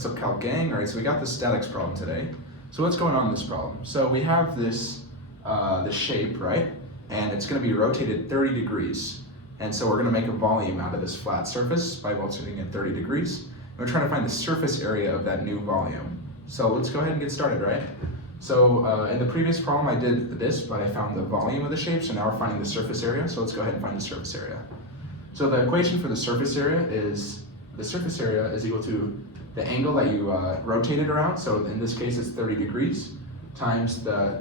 What's up, Calc gang? All right, so we got the statics problem today. So what's going on in this problem? So we have this shape, right? And it's going to be rotated 30 degrees. And so we're going to make a volume out of this flat surface by rotating it 30 degrees. And we're trying to find the surface area of that new volume. So let's go ahead and get started, right? So in the previous problem I did this, but I found the volume of the shape, so now we're finding the surface area. So let's go ahead and find the surface area. So the equation for the surface area is equal to the angle that you rotate it around, so in this case it's 30 degrees, times the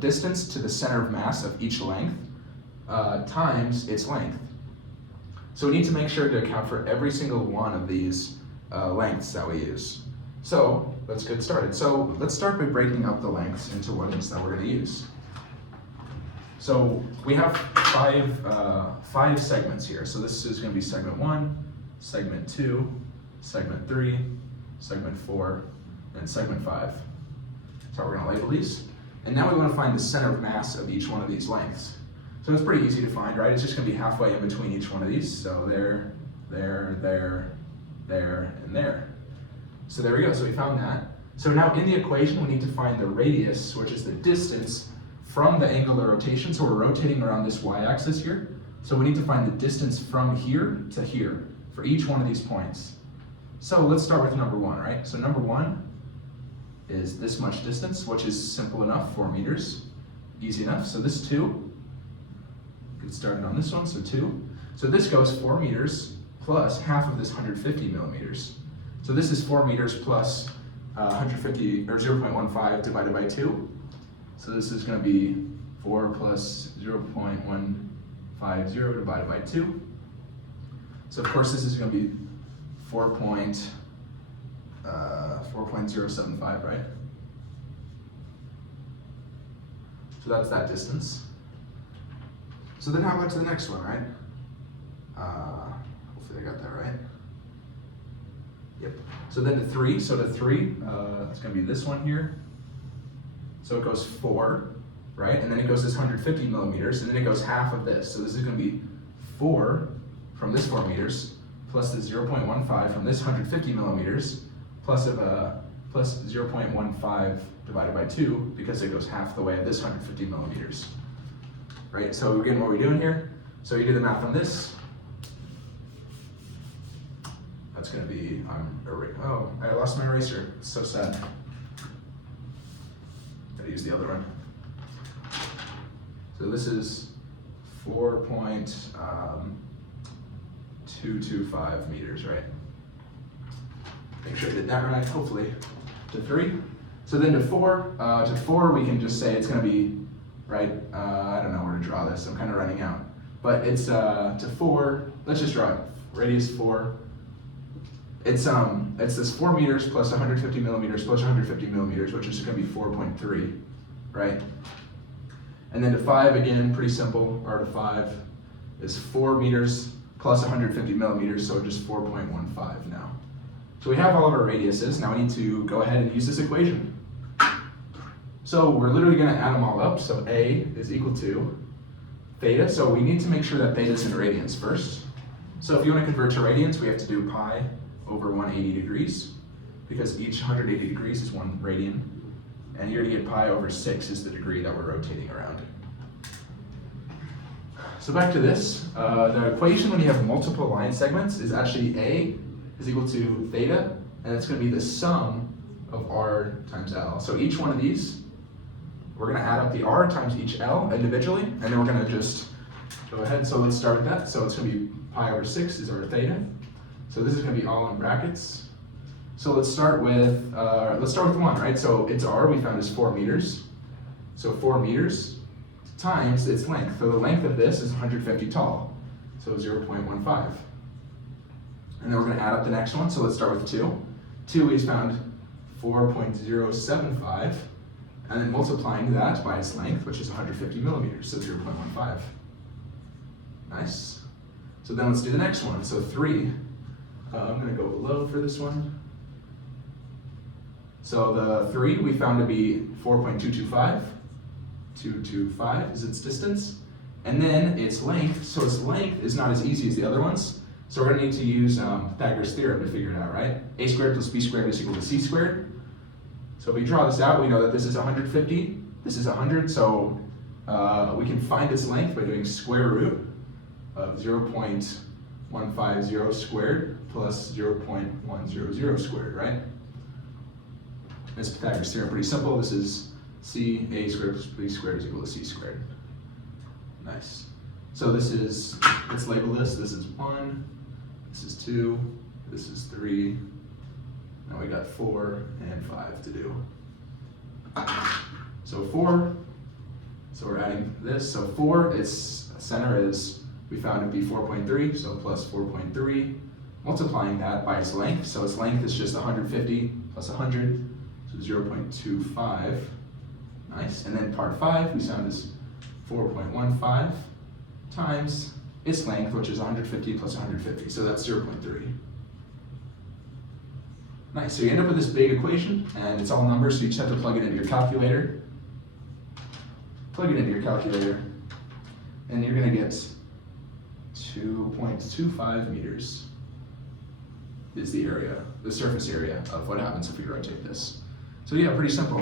distance to the center of mass of each length, times its length. So we need to make sure to account for every single one of these lengths that we use. So let's get started. So let's start by breaking up the lengths into what it is that we're going to use. So we have five segments here. So this is going to be segment 1, segment 2, segment 3, segment 4, and segment 5. So we're going to label these. And now we want to find the center of mass of each one of these lengths. So it's pretty easy to find, right? It's just going to be halfway in between each one of these. So there, there, there, there, and there. So there we go. So we found that. So now in the equation, we need to find the radius, which is the distance from the angular rotation. So we're rotating around this y-axis here. So we need to find the distance from here to here for each one of these points. So let's start with number 1, right? So number 1 is this much distance, which is simple enough, 4 meters. Easy enough. So this 2, get started on this one, so 2. So this goes 4 meters plus half of this 150 millimeters. So this is 4 meters plus 150, or 0.15 divided by 2. So this is going to be 4 plus 0.150 divided by 2. So of course this is going to be 4.075, right? So that's that distance. So then how about to the next one, right? Hopefully I got that right. Yep. So then to 3, so to 3, it's going to be this one here. So it goes 4, right? And then it goes this 150 millimeters, and then it goes half of this. So this is going to be 4 from this 4 meters, plus the 0.15 from this 150 millimeters, plus 0.15 divided by 2, because it goes half the way of this 150 millimeters. Right, so we're getting what we're doing here. So you do the math on this. That's going to be, oh, I lost my eraser. It's so sad. Gotta use the other one. So this is 4.225 meters, right? Make sure I did that right, hopefully. To 3. So then to 4, we can just say it's going to be, right, I don't know where to draw this, I'm kind of running out. But it's to 4, let's just draw it. Radius 4. It's this 4 meters plus 150 millimeters plus 150 millimeters, which is going to be 4.3, right? And then to 5, again, pretty simple. R to 5 is 4 meters plus 150 millimeters, so just 4.15 now. So we have all of our radiuses. Now we need to go ahead and use this equation. So we're literally going to add them all up. So A is equal to theta. So we need to make sure that theta is in radians first. So if you want to convert to radians, we have to do pi over 180 degrees, because each 180 degrees is 1 radian. And you're going to get pi over 6 is the degree that we're rotating around. So back to this. The equation when you have multiple line segments is actually A is equal to theta, and it's going to be the sum of R times L. So each one of these, we're going to add up the R times each L individually, and then we're going to just go ahead. So let's start with that. So it's going to be pi over 6 is our theta. So this is going to be all in brackets. So let's start with 1, right? So its R we found is 4 meters. So 4 meters times its length. So the length of this is 150 tall. So 0.15. And then we're going to add up the next one. So let's start with 2. 2 we found 4.075. And then multiplying that by its length, which is 150 millimeters, so 0.15. Nice. So then let's do the next one. So 3, I'm going to go below for this one. So the 3 we found to be 4.225. 225 is its distance. And then its length, so its length is not as easy as the other ones. So we're gonna need to use Pythagoras' theorem to figure it out, right? A squared plus b squared is equal to c squared. So if we draw this out, we know that this is 150, this is 100, so we can find its length by doing square root of 0.150 squared plus 0.100 squared, right? This Pythagoras' theorem, pretty simple. This is c a squared plus b squared is equal to c squared. Nice. So this is, let's label this. This is 1, this is 2, this is 3. Now we got 4 and 5 to do. So 4, so we're adding this. So 4, its center is, we found it to be 4.3, so plus 4.3. Multiplying that by its length, so its length is just 150 plus 100, so 0.25. Nice. And then part 5, we found is 4.15 times its length, which is 150 plus 150, so that's 0.3. Nice, so you end up with this big equation, and it's all numbers, so you just have to plug it into your calculator. Plug it into your calculator, and you're gonna get 2.25 meters is the area, the surface area of what happens if we rotate this. So yeah, pretty simple.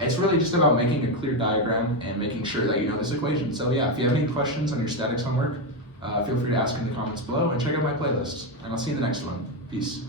It's really just about making a clear diagram and making sure that you know this equation. So yeah, if you have any questions on your statics homework, feel free to ask in the comments below and check out my playlist. And I'll see you in the next one. Peace.